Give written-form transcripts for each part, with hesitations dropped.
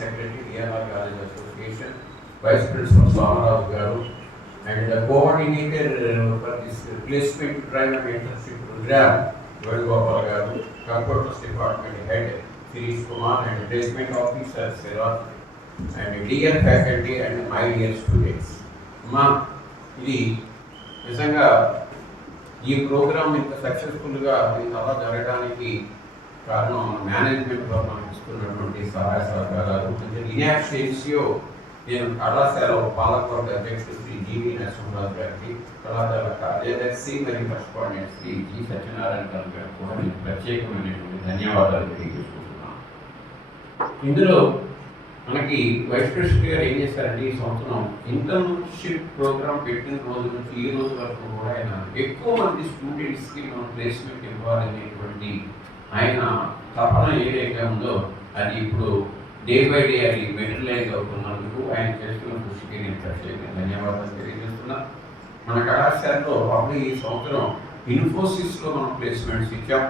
Secretary, DNR College Association, Vice Principal Samaraj Garu, and the coordinator for this placement drive and internship program, Vedugopal Garu, Computers Department Head, Sirish Kumar, and Placement Officer, Sirat, and dear faculty and my dear students. ఇది నిజంగా ఈ programme ఇంత సక్సెస్ఫుల్గా ఇంత అలా జరగడానికి కారణం management మనకు ఇస్తున్నటువంటి సహాయ సహకారాలు. ఇన్యాక్షియో నేను కళాశాల పాలకవర్గ అధ్యక్షుడు శ్రీ జీవి నరసింహరాజు గారికి, కళాశాల కార్యదర్శి మరియు కరస్పాండెంట్ శ్రీ జి సత్యనారాయణ గారు గారికి కూడా నేను ప్రత్యేకమైనటువంటి ధన్యవాదాలు తెలియజేసుకుంటున్నాను. ఇందులో మనకి వైస్ ప్రెసిడెంట్ గారు ఏం చేశారంటే ఈ సంవత్సరం ఇంటర్న్షిప్ ప్రోగ్రామ్ పెట్టిన రోజు నుంచి ఈ రోజు వరకు కూడా ఆయన ఎక్కువ మంది స్టూడెంట్స్కి మనం ప్లేస్మెంట్ ఇవ్వాలనేటువంటి ఆయన తపన ఏదైతే ఉందో అది ఇప్పుడు డే బై డే అది మెటీరియలైజ్ అవుతున్నందుకు ఆయన చేస్తున్న కృషికి నేను ప్రత్యేకంగా ధన్యవాదాలు తెలియజేస్తున్నా. మన కళాశాలలో అప్పుడు ఈ సంవత్సరం ఇన్ఫోసిస్లో మనం ప్లేస్మెంట్స్ ఇచ్చాం.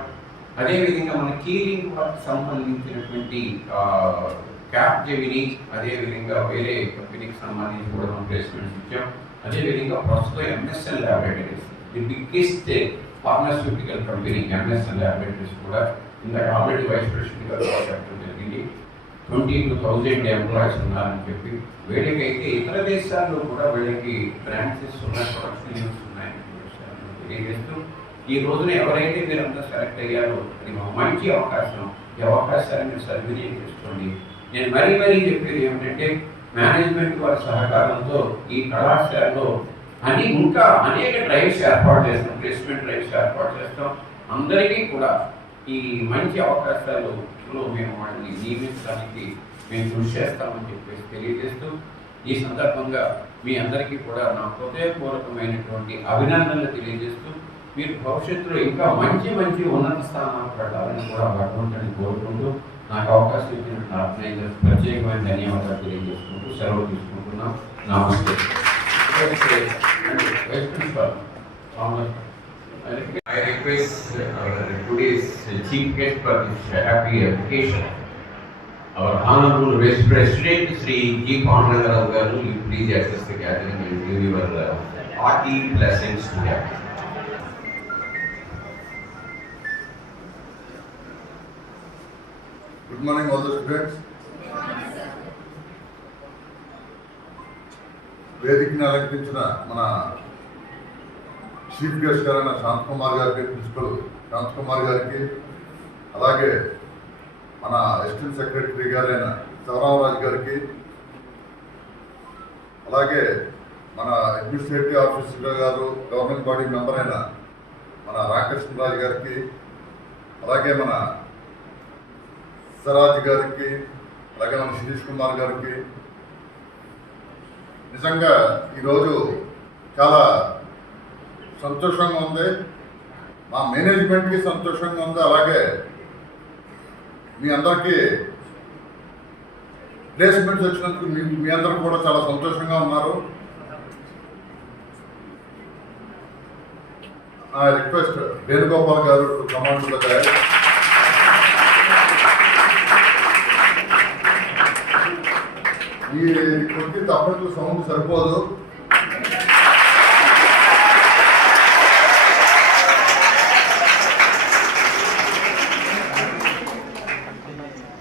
అదేవిధంగా మన కీలింగ్ వర్క్ సంబంధించినటువంటి క్యాప్ జెమిని, అదేవిధంగా వేరే కంపెనీకి సంబంధించి కూడా మనం ప్లేస్మెంట్స్ ఇచ్చాం. అదేవిధంగా ప్రస్తుతం MSL laboratories, the biggest pharmaceutical company MSL laboratories కూడా ఇందాక ఆల్రెడీ వైస్ ప్రెసిడెంట్ గారు చెప్పడం జరిగింది. 22,000 ఎంప్లాయీస్ ఉన్నారని చెప్పి, వీళ్ళకైతే ఇతర దేశాల్లో కూడా వీళ్ళకి బ్రాంచెస్ ఉన్నాయి, ప్రొడక్షన్ యూనిట్స్ ఉన్నాయని తెలియజేస్తూ ఈ రోజున ఎవరైతే మీరంతా సెలెక్ట్ అయ్యారో అది మంచి అవకాశం. ఈ అవకాశాన్ని మీరు సద్వినియోగం చేసుకోండి. నేను మరీ చెప్పేది ఏమిటంటే మేనేజ్మెంట్ వారి సహకారంతో ఈ కళాశాలలో ఇంకా అనేక డ్రైవ్స్ ఏర్పాటు చేస్తాం, ప్లేస్మెంట్ డ్రైవ్స్ ఏర్పాటు చేస్తాం. అందరికీ కూడా ఈ మంచి అవకాశాలలో మేము వాళ్ళని నియమించడానికి మేము కృషి చేస్తామని చెప్పేసి తెలియజేస్తూ ఈ సందర్భంగా మీ అందరికీ కూడా నా హృదయపూర్వకమైనటువంటి అభినందనలు తెలియజేస్తూ మీరు భవిష్యత్తులో ఇంకా మంచి ఉన్నత స్థానాలకు వెళ్ళాలని కూడా భగవంతుని కోరుకుంటూ నాకు అవకాశం ఇచ్చినట్టు ఆర్గనైజర్స్ ప్రత్యేకమైన ధన్యవాదాలు తెలియజేసుకుంటూ సెలవు తీసుకుంటున్నాం. నమస్తే. I request today's chief guest for this happy occasion, our honorable vice president Sri G. Pandangaraj garu, you please address the gathering and give your hearty blessings to them. Good morning all the students. వేదికని అలంకరించిన మన chief guest గారైన శాంత్ కుమార్ గారికి, principal Shanth Kumar గారికి, అలాగే మన assistant secretary గారైన శివరామరాజు గారికి, అలాగే మన అడ్మినిస్ట్రేటివ్ ఆఫీసర్ గారు గవర్నమెంట్ బాడీ మెంబర్ అయిన మన రామకృష్ణరాజు గారికి, అలాగే మన సరాజ్ గారికి, అలాగే మన శిరీష్ కుమార్ గారికి, నిజంగా ఈరోజు చాలా సంతోషంగా ఉంది. మా మేనేజ్మెంట్కి సంతోషంగా ఉంది. అలాగే మీ అందరికీ ప్లేస్మెంట్స్ వచ్చినందుకు మీ అందరూ కూడా చాలా సంతోషంగా ఉన్నారు. I request Vedugopal garu to come on to the dais. ఈ కొద్ది తప్పట్లు సౌండ్ సరిపోదు.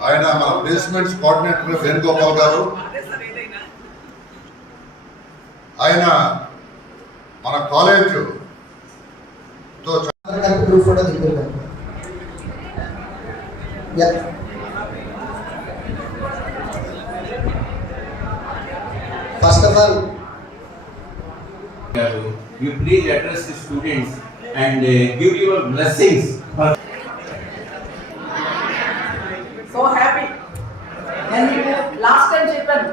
ఆయన మన ప్లేస్మెంట్స్ కోఆర్డినేటర్ వేణుగోపాల్ గారు, ఆయన మన కాలేజ్ తో గ్రూప్ ఫోటో దిగుతారు. First of all, you please address the students and give your blessings. So happy. నేను లాస్ట్ టైం చెప్పాను,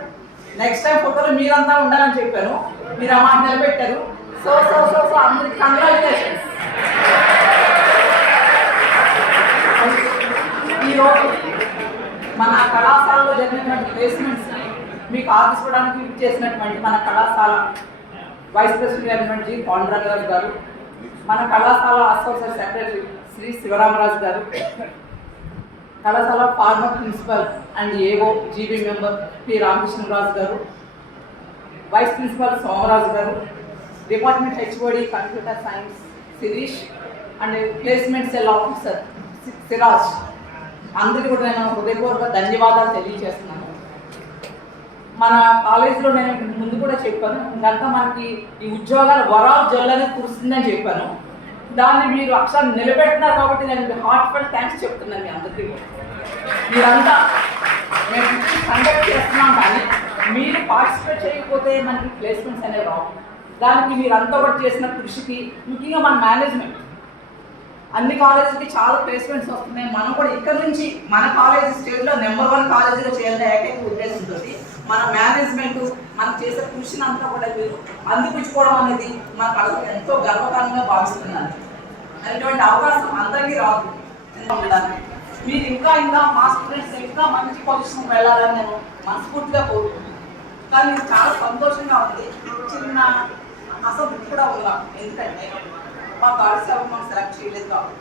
నెక్స్ట్ టైం ఫోటోలు మీరంతా ఉండాలని చెప్పాను. మీరు ఆ మాట నిలబెట్టారు. సో అందరికి కంగ్రాచులేషన్స్. ఈరోజు మన కళాశాలలో జరిగినటువంటి ప్లేస్మెంట్స్ మీకు ఆశించడానికి చేసినటువంటి మన కళాశాల వైస్ ప్రెసిడెంట్ జి పాండురంగరాజు గారు, మన కళాశాల అసోసియేట్ సెక్రటరీ శ్రీ శివరామరాజు గారు, కళాశాల former principal and AO GB member P Ramakrishnaraju గారు, వైస్ ప్రిన్సిపల్ సోమరాజు గారు, department HOD computer science Shirish and placement cell officer Siraj, అందరికీ కూడా నేను హృదయపూర్వక ధన్యవాదాలు తెలియజేస్తున్నాను. మన కాలేజీలో నేను ముందు కూడా చెప్పాను, ఇంకంతా మనకి ఈ ఉద్యోగాల వరాలు జల్లనే కురుస్తుందని చెప్పాను. దాన్ని మీరు అక్షరాన్ని నిలబెట్టినారు కాబట్టి నేను హార్ట్ ఫెల్ థ్యాంక్స్ చెప్తున్నాను మీ అందరికీ. మీరంతా మేము కండక్ట్ చేస్తున్నాం, కానీ మీరు పార్టిసిపేట్ చేయకపోతే మనకి ప్లేస్మెంట్స్ అనేవి రావు. దానికి మీరంతా కూడా చేసిన కృషికి, ముఖ్యంగా మన మేనేజ్మెంట్, అన్ని కాలేజీలకి చాలా ప్లేస్మెంట్స్ వస్తున్నాయి. మనం కూడా ఇక్కడ నుంచి మన కాలేజీ స్టేట్లో నెంబర్ 1 కాలేజీలో చేయాలని ఏకైక ఉద్దేశంతో మన మేనేజ్మెంట్ మనం చేసే కృషిని అంతా కూడా మీరు అందిపుచ్చుకోవడం అనేది మన కళకు ఎంతో గర్వకారంగా భావిస్తున్నాను. అనేటువంటి అవకాశం అందరికీ రాదు. మీరు ఇంకా మా స్టూడెంట్స్ ఇంకా మంచి పొజిషన్ వెళ్ళాలని నేను మనస్ఫూర్తిగా కోరుకుంటున్నాను. కానీ నాకు చాలా సంతోషంగా ఉంది, చిన్న అసంతృప్తి కూడా ఉన్నా. ఎందుకంటే మా గర్ల్స్ ఎవరు మనం సెలెక్ట్ చేయలేదు కాబట్టి.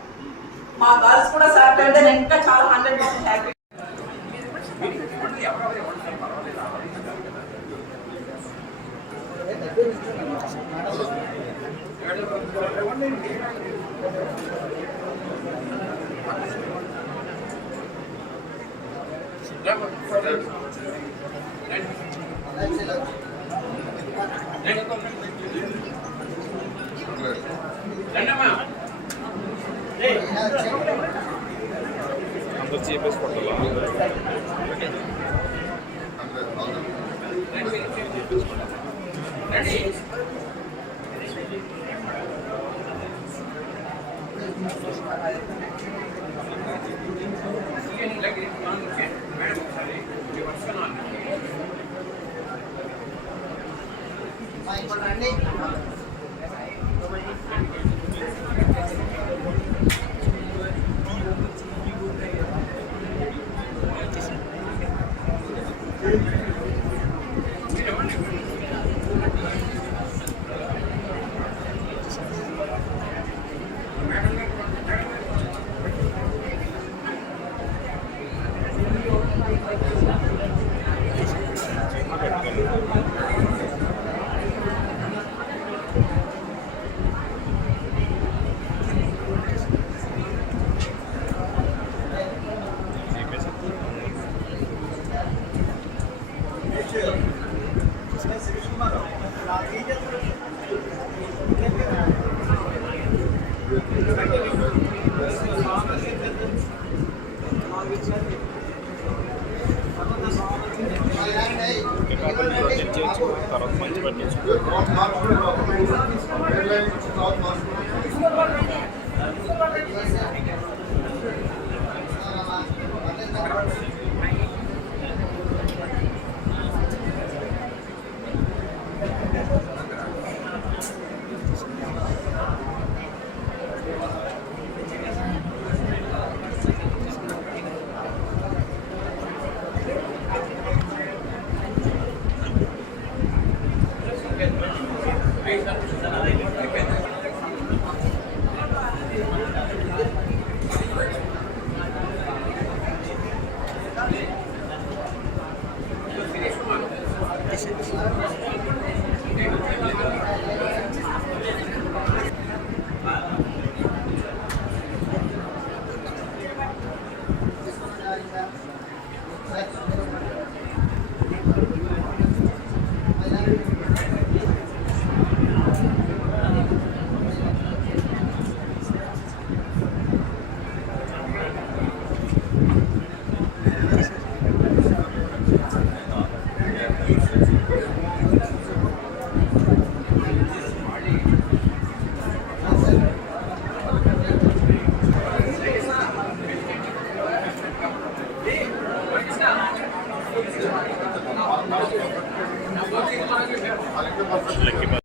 మా గర్ల్స్ కూడా సెలెక్ట్ అయితే నేను ఇంకా చాలా 100% హ్యాపీ. అందరు చేపేసి కొట్టాలా? తర్వాత మంచి పట్టించు. Lagi